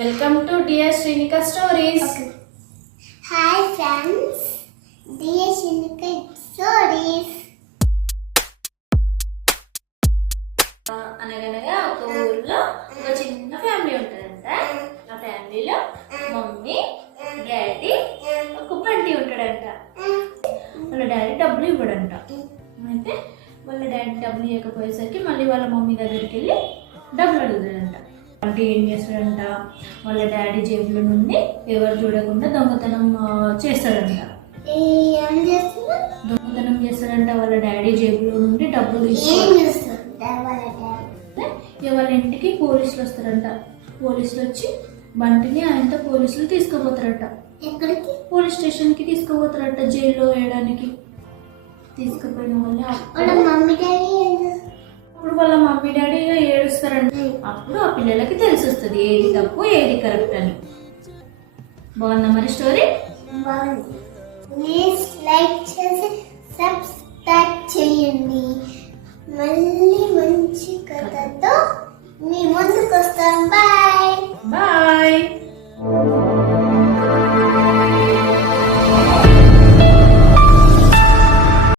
Welcome to dear Srinika stories. Hi friends, dear Srinika stories. అనగనగా ఒక ఊర్లో ఒక చిన్న ఫ్యామిలీ ఉంటుందంట. ఆ ఫ్యామిలీలో మమ్మీ, డాడీ, ఒక బంటి ఉంటాడంట. వాళ్ళ డాడీ డబ్బులు ఇవ్వడంట. అయితే వాళ్ళ డాడీ డబ్బులు ఇవ్వకపోయేసరికి మళ్ళీ వాళ్ళ మమ్మీ దగ్గరికి వెళ్ళి డబ్బులు అడుగుతాడంట. అంటే ఏం చేస్తాడంట, వాళ్ళ డాడీ జేబుల నుండి ఎవరు చూడకుండా దొంగతనం చేస్తాడంట. దొంగతనం చేస్తాడంట. వాళ్ళ డాడీ జేబులో నుండి డబ్బులు వాళ్ళ ఇంటికి పోలీసులు వస్తారంట. పోలీసులు వచ్చి బంటిని ఆయనతో పోలీసులు తీసుకుపోతారట. ఎక్కడికి? పోలీస్ స్టేషన్ కి తీసుకుపోతారట, జైల్లో వేయడానికి. తీసుకుపోయిన వాళ్ళ మమ్మీ డాడీ అప్పుడు వాళ్ళ మమ్మీ డాడీ ఏడుస్తారంట. అప్పుడు ఆ పిల్లలకి తెలిసి వస్తుంది ఏది తప్పు ఏది కరెక్ట్ అని. బాగుందా మరి స్టోరీ? బాగుంది. ప్లీజ్ లైక్ చేసి సబ్స్క్రైబ్ చేయండి. మళ్ళీ మంచి కథతో మీ ముందుకు వస్తాం. Bye bye.